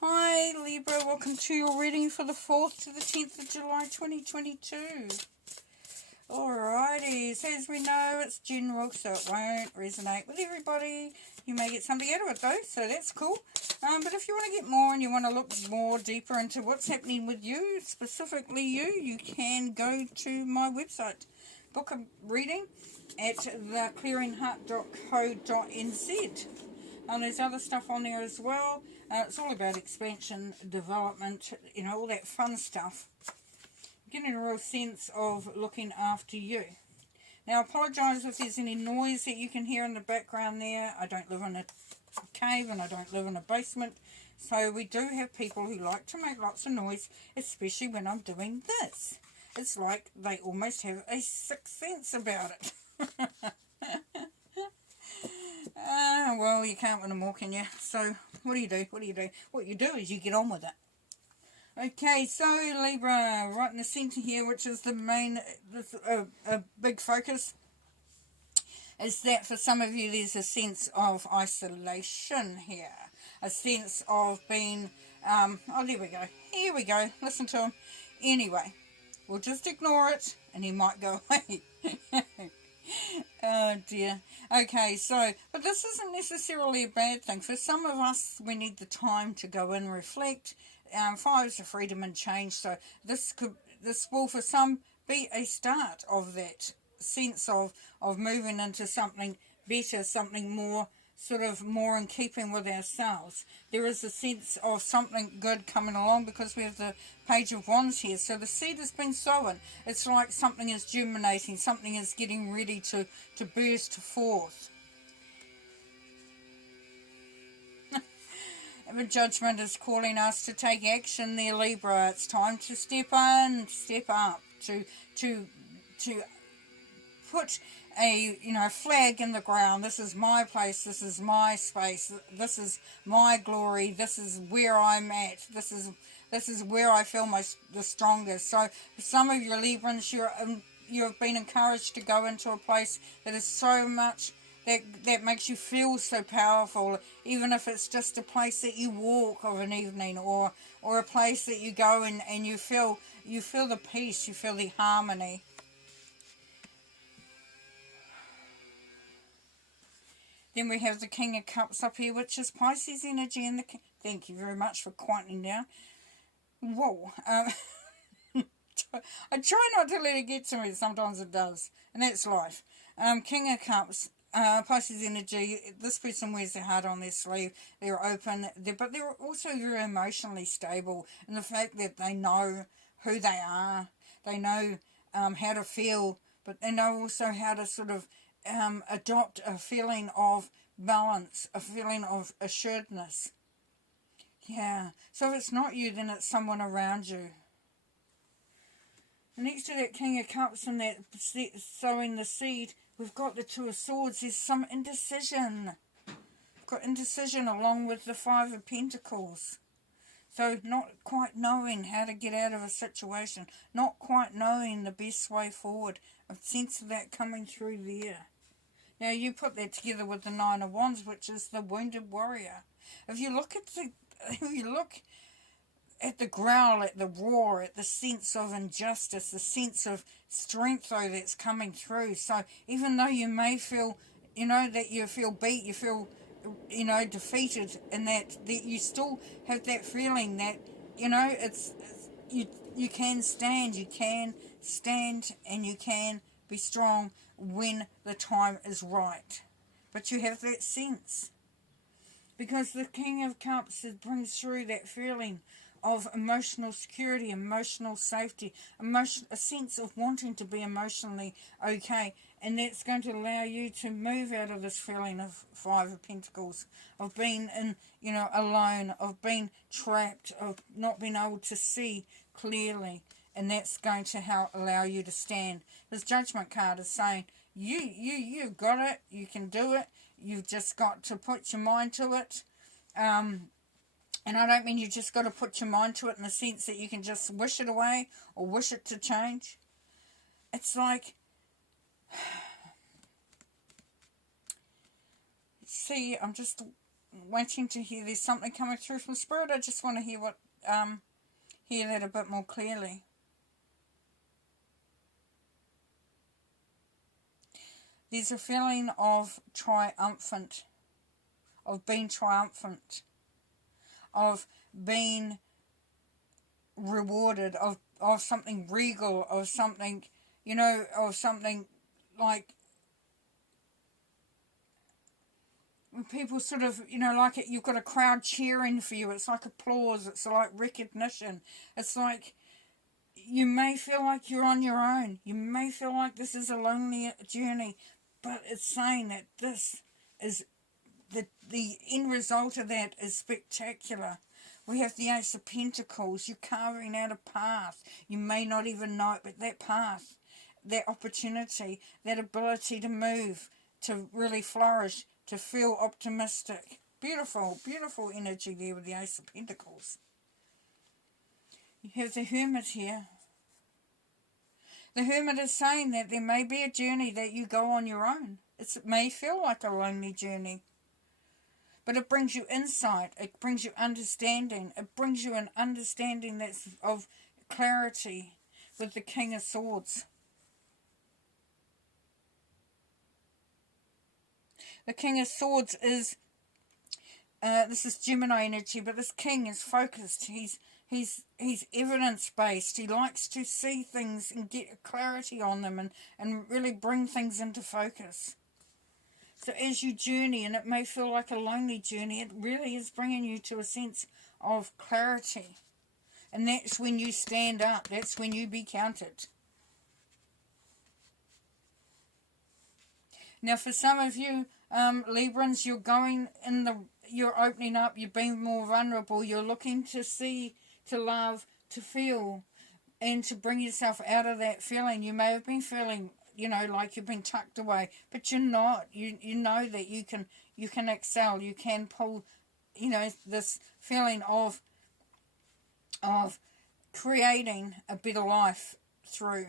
Hi Libra, welcome to your reading for the 4th to the 10th of July 2022. Alrighty, so as we know it's general, so it won't resonate with everybody. You may get something out of it though, so that's cool. But if you want to get more and you want to look more deeper into what's happening with you, specifically you can go to my website, book a reading at theclearingheart.co.nz. There's other stuff on there as well. It's all about expansion, development, all that fun stuff. Getting a real sense of looking after you. Now, I apologise if there's any noise that you can hear in the background there. I don't live in a cave and I don't live in a basement. So we do have people who like to make lots of noise, especially when I'm doing this. It's like they almost have a sixth sense about it. Well, you can't win them all, can you? So, what do you do? What you do is you get on with it. Okay, so Libra, right in the centre here, which is the main, a big focus, is that for some of you there's a sense of isolation here. A sense of being, oh, there we go. Here we go. Listen to him. Anyway, we'll just ignore it and he might go away. Oh dear. Okay, so, but this isn't necessarily a bad thing. For some of us, we need the time to go and reflect. Fives of freedom and change. So this will for some be a start of that sense of moving into something better, something more sort of more in keeping with ourselves. There is a sense of something good coming along because we have the Page of Wands here. So the seed has been sown. It's like something is germinating, something is getting ready to burst forth. The Judgment is calling us to take action there, Libra. It's time to step in, step up, to put a flag in the ground. This is my place, this is my space, this is my glory, this is where I'm at, this is where I feel the strongest. So for some of your Librans, you have been encouraged to go into a place that is so much that makes you feel so powerful, even if it's just a place that you walk of an evening, or a place that you go and you feel the peace, you feel the harmony. Then we have the King of Cups up here, which is Pisces energy, and thank you very much for quietening down. Whoa. I try not to let it get to me. Sometimes it does, and that's life. King of Cups, Pisces energy. This person wears their heart on their sleeve. They're open, but they're also very emotionally stable in the fact that they know who they are. They know how to feel, but they know also how to sort of adopt a feeling of balance, a feeling of assuredness. Yeah. So if it's not you, then it's someone around you. Next to that King of Cups and that sowing the seed, we've got the Two of Swords. There's some indecision. We've got indecision along with the Five of Pentacles. So not quite knowing how to get out of a situation. Not quite knowing the best way forward. A sense of that coming through there. Now you put that together with the Nine of Wands, which is the wounded warrior. If you look at the growl, at the roar, at the sense of injustice, the sense of strength though that's coming through. So even though you may feel, that you feel beat, you feel, defeated, and that you still have that feeling that, you can stand, and you can be strong when the time is right. But you have that sense. Because the King of Cups brings through that feeling of emotional security, emotional safety, a sense of wanting to be emotionally okay. And that's going to allow you to move out of this feeling of Five of Pentacles, of being alone, of being trapped, of not being able to see clearly. And that's going to allow you to stand. This Judgment card is saying, you got it, you can do it, you've just got to put your mind to it. And I don't mean you just got to put your mind to it in the sense that you can just wish it away or wish it to change. It's like, see, I'm just waiting to hear. There's something coming through from Spirit. I just want to hear hear that a bit more clearly. There's a feeling of triumphant, of being triumphant, of being rewarded, of something regal, of something, you know, of something like when people sort of, you know, like it, you've got a crowd cheering for you. It's like applause. It's like recognition. It's like you may feel like you're on your own. You may feel like this is a lonely journey, but it's saying that this is the end result of that is spectacular. We have the Ace of Pentacles. You're carving out a path. You may not even know it, but that path, that opportunity, that ability to move, to really flourish, to feel optimistic. Beautiful, beautiful energy there with the Ace of Pentacles. You have the Hermit here. The Hermit is saying that there may be a journey that you go on your own. It may feel like a lonely journey. But it brings you insight. It brings you understanding. It brings you an understanding that's of clarity with the King of Swords. The King of Swords is, this is Gemini energy, but this king is focused. He's evidence-based. He likes to see things and get clarity on them and really bring things into focus. So as you journey, and it may feel like a lonely journey, it really is bringing you to a sense of clarity. And that's when you stand up. That's when you be counted. Now for some of you, Librans, you're opening up, you're being more vulnerable, you're looking to see, to love, to feel, and to bring yourself out of that feeling. You may have been feeling, you know, like you've been tucked away, but you're not. You know that you can excel, you can pull, you know, this feeling of creating a better life through.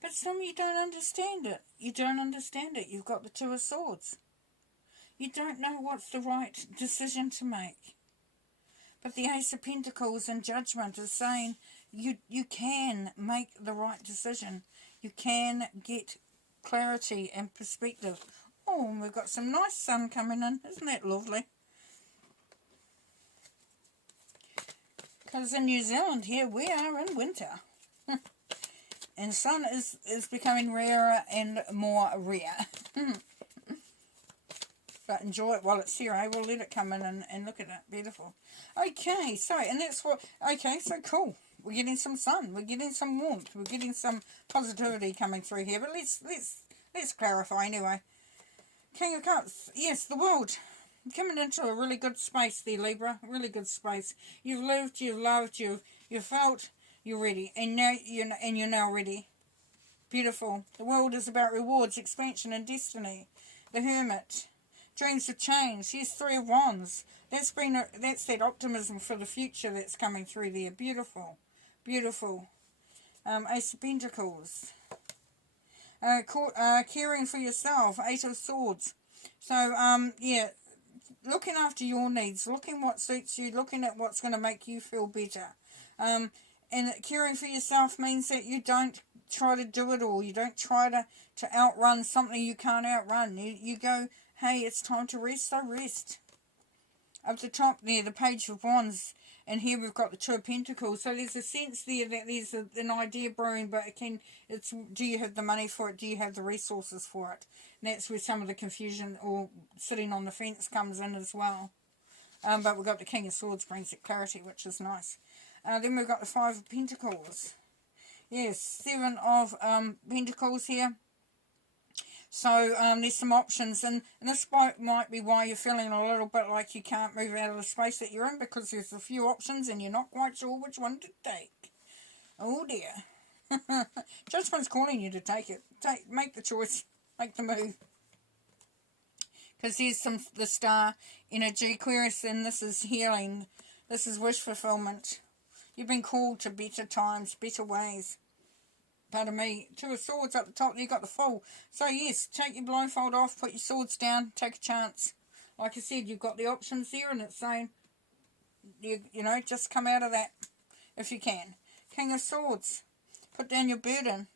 But some of you don't understand it. You don't understand it. You've got the Two of Swords. You don't know what's the right decision to make. But the Ace of Pentacles and Judgment is saying you can make the right decision. You can get clarity and perspective. Oh, and we've got some nice sun coming in. Isn't that lovely? Because in New Zealand here, we are in winter. And sun is becoming rarer and more rare. But enjoy it while it's here. I will let it come in and look at it. Beautiful. Okay, so, and that's what, okay, so cool. We're getting some sun. We're getting some warmth. We're getting some positivity coming through here. But let's clarify anyway. King of Cups. Yes, the world. Coming into a really good space there, Libra. Really good space. You've lived, you've loved, you've felt, you're ready. And now you're now ready. Beautiful. The world is about rewards, expansion, and destiny. The Hermit. Dreams of change. Yes, Three of Wands. That's that optimism for the future that's coming through there. Beautiful. Beautiful. Ace of Pentacles. Caring for yourself. Eight of Swords. So, yeah, looking after your needs, looking what suits you, looking at what's going to make you feel better. And caring for yourself means that you don't try to do it all. You don't try to outrun something you can't outrun. You go, hey, it's time to rest, so rest. Up the top there, the Page of Wands, and here we've got the Two of Pentacles. So there's a sense there that there's an idea brewing, but it's do you have the money for it? Do you have the resources for it? And that's where some of the confusion or sitting on the fence comes in as well. But we've got the King of Swords brings it clarity, which is nice. Then we've got the Five of Pentacles. Yes, Seven of Pentacles here. So there's some options, and this might be why you're feeling a little bit like you can't move out of the space that you're in, because there's a few options and you're not quite sure which one to take. Oh dear. Judgment's calling you to take it. Make the choice. Make the move. Because there's the star energy, Aquarius, and this is healing. This is wish fulfillment. You've been called to better times, better ways. pardon me, Two of Swords up the top, you've got the Fool. So yes, take your blindfold off, put your swords down, take a chance. Like I said, you've got the options there, and it's saying, you know, just come out of that if you can. King of Swords, put down your burden.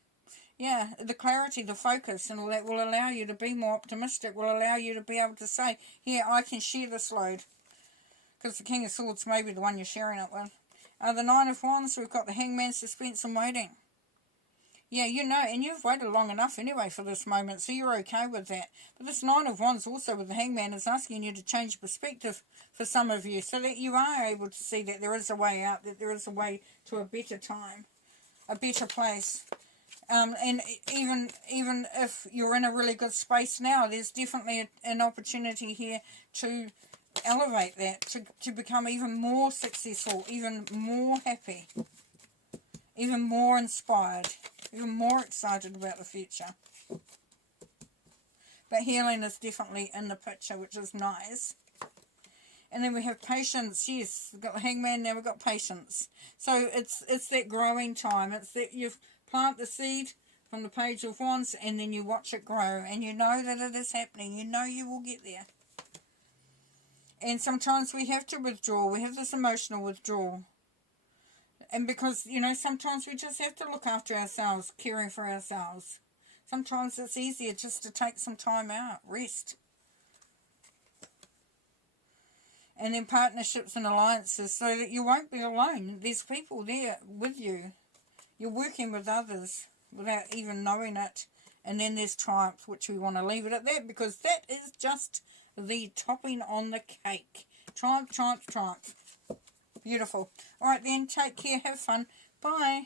Yeah, the clarity, the focus, and all that will allow you to be more optimistic, will allow you to be able to say, yeah, I can share this load. Because the King of Swords may be the one you're sharing it with. The Nine of Wands, we've got the Hangman, suspense and waiting. Yeah, you know, and you've waited long enough anyway for this moment, so you're okay with that. But this Nine of Wands also with the Hangman is asking you to change perspective for some of you, so that you are able to see that there is a way out, that there is a way to a better time, a better place. And even if you're in a really good space now, there's definitely an opportunity here to elevate that, to become even more successful, even more happy, even more inspired, even more excited about the future. But healing is definitely in the picture, which is nice. And then we have patience. Yes, we've got the Hangman, now we've got patience. So it's that growing time. It's that you've plant the seed from the Page of Wands, and then you watch it grow, and you know that it is happening. You know you will get there. And sometimes we have to withdraw. We have this emotional withdrawal. And because, you know, sometimes we just have to look after ourselves, caring for ourselves. Sometimes it's easier just to take some time out, rest. And then partnerships and alliances, so that you won't be alone. There's people there with you. You're working with others without even knowing it. And then there's triumph, which we want to leave it at that, because that is just the topping on the cake. Triumph, triumph, triumph. Beautiful. All right then, take care, have fun. Bye.